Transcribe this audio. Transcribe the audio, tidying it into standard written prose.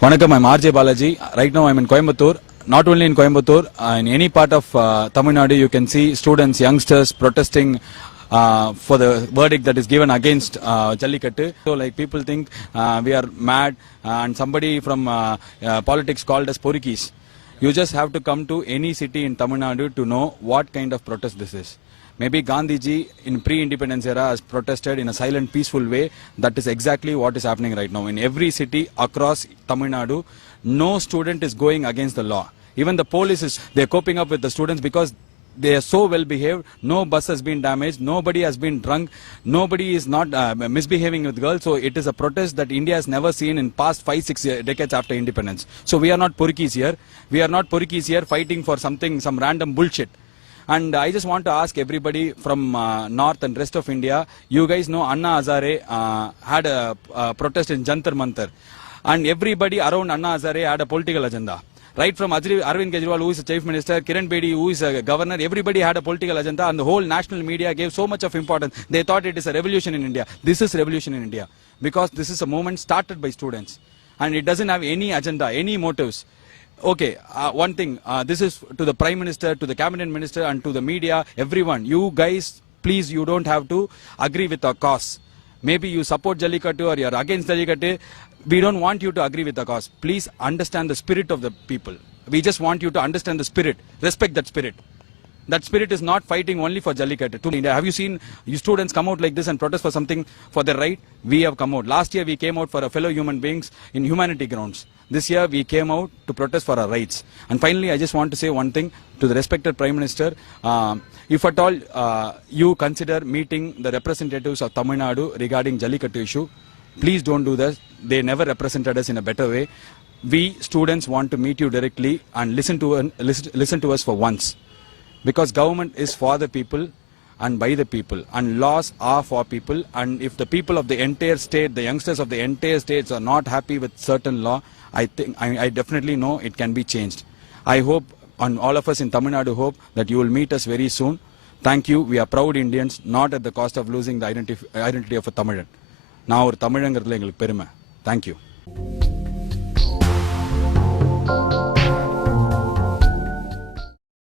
Vanakkam, I'm RJ Balaji. Right now I'm in Coimbatore. Not only in Coimbatore, in any part of Tamil Nadu, you can see students, youngsters protesting for the verdict that is given against Jallikattu. So like people think we are mad and somebody from politics called us porikis. You just have to come to any city in Tamil Nadu to know what kind of protest this is. Maybe Gandhiji in pre-independence era has protested in a silent, peaceful way. That is exactly what is happening right now. In every city across Tamil Nadu, no student is going against the law. Even the police they're coping up with the students because they are so well behaved. No bus has been damaged. Nobody has been drunk. Nobody is not misbehaving with girls. So it is a protest that India has never seen in past 5-6 decades after independence. So we are not porikis here. We are not porikis here fighting for something, some random bullshit. And I just want to ask everybody from North and rest of India, you guys know Anna Hazare had a protest in Jantar Mantar. And everybody around Anna Hazare had a political agenda. Right from Arvind Kejriwal, who is a chief minister, Kiran Bedi, who is a governor, everybody had a political agenda and the whole national media gave so much of importance. They thought it is a revolution in India. This is revolution in India because this is a movement started by students. And it doesn't have any agenda, any motives. Okay, one thing, this is to the Prime Minister, to the Cabinet Minister and to the media, everyone. You guys, please, you don't have to agree with our cause. Maybe you support Jallikattu or you're against Jallikattu. We don't want you to agree with the cause. Please understand the spirit of the people. We just want you to understand the spirit. Respect that spirit. That spirit is not fighting only for Jallikattu. Have you seen you students come out like this and protest for something, for their right? We have come out. Last year we came out for our fellow human beings in humanity grounds. This year we came out to protest for our rights. And finally, I just want to say one thing to the respected Prime Minister. If at all you consider meeting the representatives of Tamil Nadu regarding Jallikattu issue, please don't do that. They never represented us in a better way. We students want to meet you directly and listen to us for once. Because government is for the people and by the people, and laws are for people. And if the people of the entire state, the youngsters of the entire states are not happy with certain law, I definitely know it can be changed. I hope, and all of us in Tamil Nadu hope, that you will meet us very soon. Thank you. We are proud Indians, not at the cost of losing the identity of a Tamilan. Now, ஒரு தமிழங்கிறதுல எங்களுக்கு பெருமை. Thank you.